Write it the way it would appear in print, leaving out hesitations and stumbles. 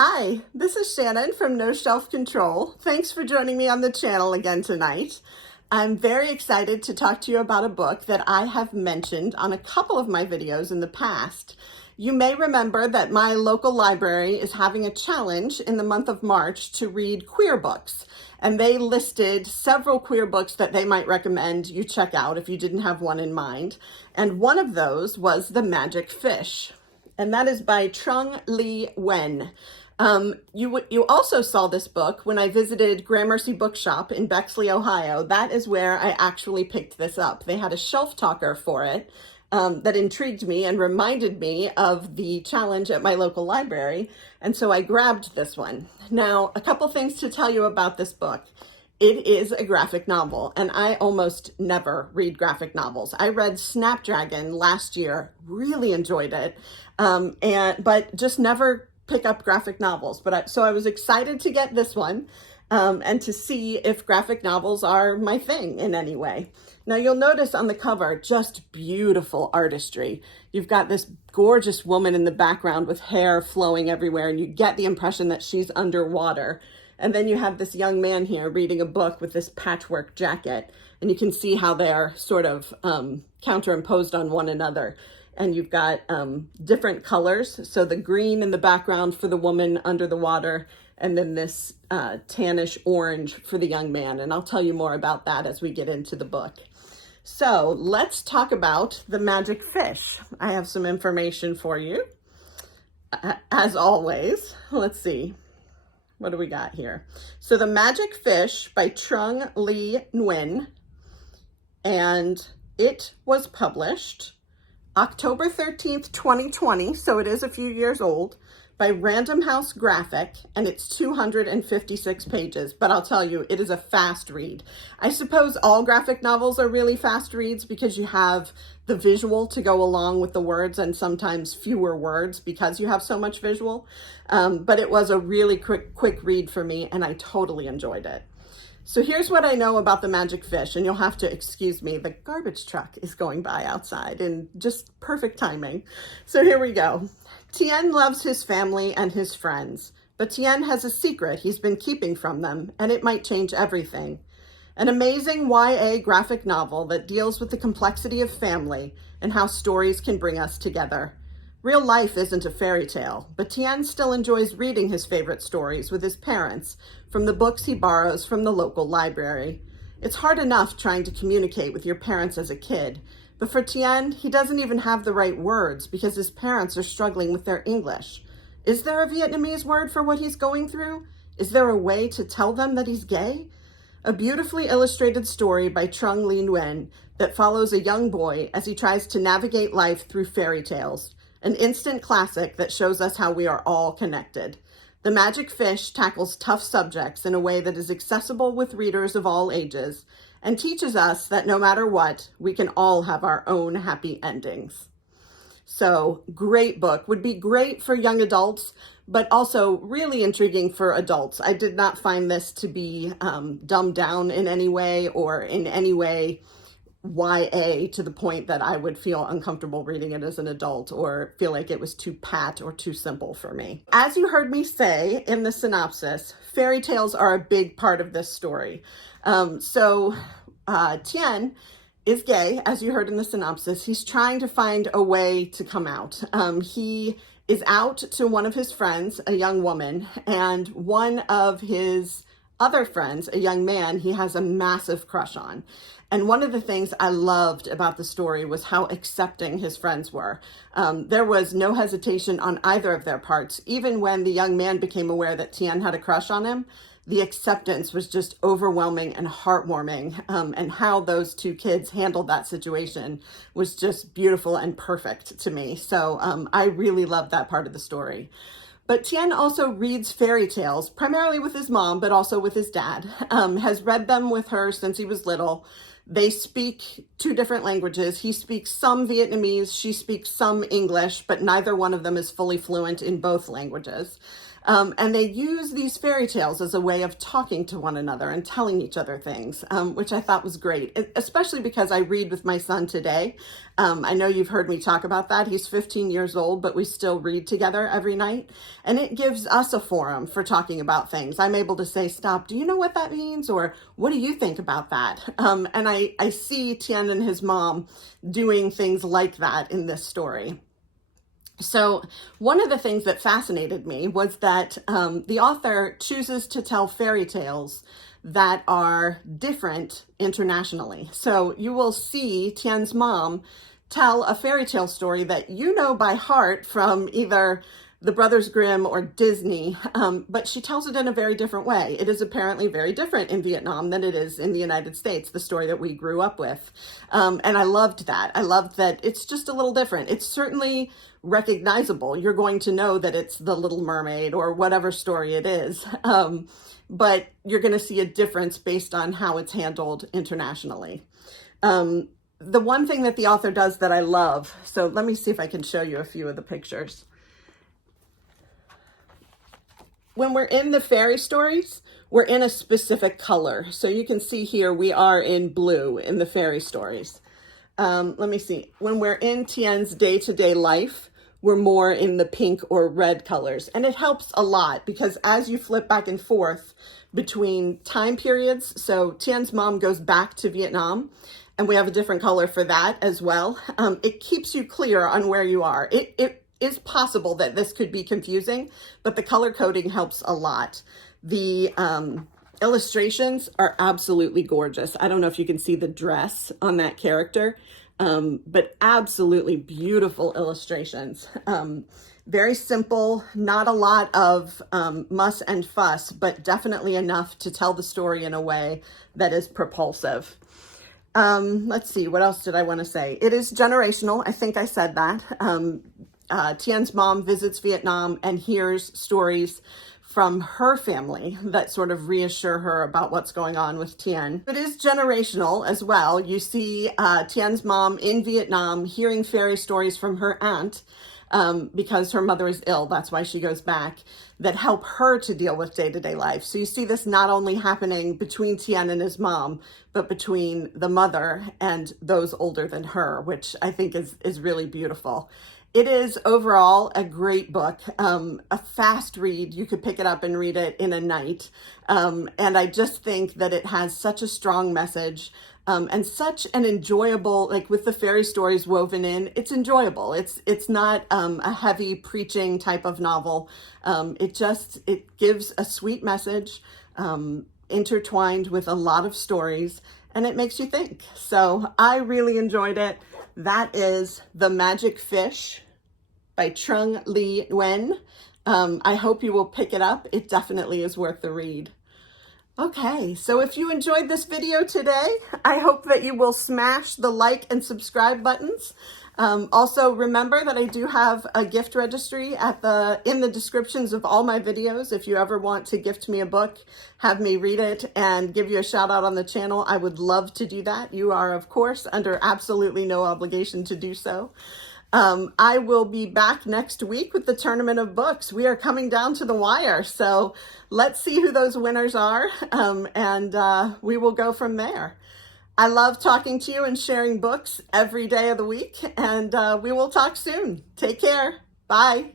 Hi, this is Shannon from No Shelf Control. Thanks for joining me on the channel again tonight. I'm very excited to talk to you about a book that I have mentioned on a couple of my videos in the past. You may remember that my local library is having a challenge in the month of March to read queer books. And they listed several queer books that they might recommend you check out if you didn't have one in mind. And one of those was The Magic Fish. And that is by Trung Le Nguyen. You also saw this book when I visited Gramercy Bookshop in Bexley, Ohio. That is where I actually picked this up. They had a shelf talker for it that intrigued me and reminded me of the challenge at my local library. And so I grabbed this one. Now, a couple things to tell you about this book. It is a graphic novel, and I almost never read graphic novels. I read Snapdragon last year, really enjoyed it, but just never pick up graphic novels. So I was excited to get this one and to see if graphic novels are my thing in any way. Now you'll notice on the cover, just beautiful artistry. You've got this gorgeous woman in the background with hair flowing everywhere, and you get the impression that she's underwater. And then you have this young man here reading a book with this patchwork jacket, and you can see how they're sort of counterimposed on one another. And you've got different colors. So the green in the background for the woman under the water, and then this tannish orange for the young man. And I'll tell you more about that as we get into the book. So let's talk about The Magic Fish. I have some information for you. As always, let's see. What do we got here? So The Magic Fish by Trung Le Nguyen, and it was published October 13th, 2020, so it is a few years old, by Random House Graphic, and it's 256 pages, but I'll tell you, it is a fast read. I suppose all graphic novels are really fast reads because you have the visual to go along with the words and sometimes fewer words because you have so much visual, but it was a really quick read for me, and I totally enjoyed it. So here's what I know about The Magic Fish, and you'll have to excuse me, the garbage truck is going by outside in just perfect timing. So here we go. Tien loves his family and his friends, but Tien has a secret he's been keeping from them, and it might change everything. An amazing YA graphic novel that deals with the complexity of family and how stories can bring us together. Real life isn't a fairy tale, but Tien still enjoys reading his favorite stories with his parents from the books he borrows from the local library. It's hard enough trying to communicate with your parents as a kid, but for Tien, he doesn't even have the right words because his parents are struggling with their English. Is there a Vietnamese word for what he's going through? Is there a way to tell them that he's gay? A beautifully illustrated story by Trung Le Nguyen that follows a young boy as he tries to navigate life through fairy tales. An instant classic that shows us how we are all connected. The Magic Fish tackles tough subjects in a way that is accessible with readers of all ages and teaches us that no matter what, we can all have our own happy endings. So, great book. Would be great for young adults, but also really intriguing for adults. I did not find this to be dumbed down in any way or in any way YA to the point that I would feel uncomfortable reading it as an adult or feel like it was too pat or too simple for me. As you heard me say in the synopsis, fairy tales are a big part of this story. Tien is gay, as you heard in the synopsis. He's trying to find a way to come out. He is out to one of his friends, a young woman, and one of his other friends, a young man, he has a massive crush on. And one of the things I loved about the story was how accepting his friends were. There was no hesitation on either of their parts. Even when the young man became aware that Tien had a crush on him, the acceptance was just overwhelming and heartwarming. And how those two kids handled that situation was just beautiful and perfect to me. So I really loved that part of the story. But Tien also reads fairy tales, primarily with his mom, but also with his dad, has read them with her since he was little. They speak two different languages. He speaks some Vietnamese, she speaks some English, but neither one of them is fully fluent in both languages. And they use these fairy tales as a way of talking to one another and telling each other things, which I thought was great, especially because I read with my son today. I know you've heard me talk about that. He's 15 years old, but we still read together every night. And it gives us a forum for talking about things. I'm able to say, stop, do you know what that means? Or what do you think about that? And I see Tien and his mom doing things like that in this story. So one of the things that fascinated me was that the author chooses to tell fairy tales that are different internationally. So you will see Tien's mom tell a fairy tale story that you know by heart from either the Brothers Grimm or Disney, but she tells it in a very different way. It is apparently very different in Vietnam than it is in the United States, the story that we grew up with. And I loved that. I loved that it's just a little different. It's certainly recognizable. You're going to know that it's The Little Mermaid or whatever story it is. But you're going to see a difference based on how it's handled internationally. The one thing that the author does that I love, so let me see if I can show you a few of the pictures. When we're in the fairy stories, we're in a specific color. So you can see here, we are in blue in the fairy stories. Let me see. When we're in Tien's day-to-day life, we're more in the pink or red colors. And it helps a lot because as you flip back and forth between time periods, so Tien's mom goes back to Vietnam, and we have a different color for that as well. It keeps you clear on where you are. It is possible that this could be confusing, but the color coding helps a lot. The illustrations are absolutely gorgeous. I don't know if you can see the dress on that character, but absolutely beautiful illustrations. Very simple, not a lot of muss and fuss, but definitely enough to tell the story in a way that is propulsive. Let's see, what else did I want to say? It is generational. I think I said that. Tien's mom visits Vietnam and hears stories from her family that sort of reassure her about what's going on with Tien. It is generational as well. You see Tien's mom in Vietnam hearing fairy stories from her aunt because her mother is ill. That's why she goes back, that help her to deal with day-to-day life. So you see this not only happening between Tien and his mom, but between the mother and those older than her, which I think is really beautiful. It is overall a great book, a fast read. You could pick it up and read it in a night. And I just think that it has such a strong message and such an enjoyable, like with the fairy stories woven in, it's enjoyable. It's not a heavy preaching type of novel. It gives a sweet message intertwined with a lot of stories, and it makes you think. So I really enjoyed it. That is The Magic Fish by Trung Le Nguyen. I hope you will pick it up. It definitely is worth the read. Okay, so if you enjoyed this video today, I hope that you will smash the like and subscribe buttons. Also, remember that I do have a gift registry in the descriptions of all my videos. If you ever want to gift me a book, have me read it, and give you a shout out on the channel, I would love to do that. You are, of course, under absolutely no obligation to do so. I will be back next week with the Tournament of Books. We are coming down to the wire, so let's see who those winners are, and we will go from there. I love talking to you and sharing books every day of the week, and we will talk soon. Take care. Bye.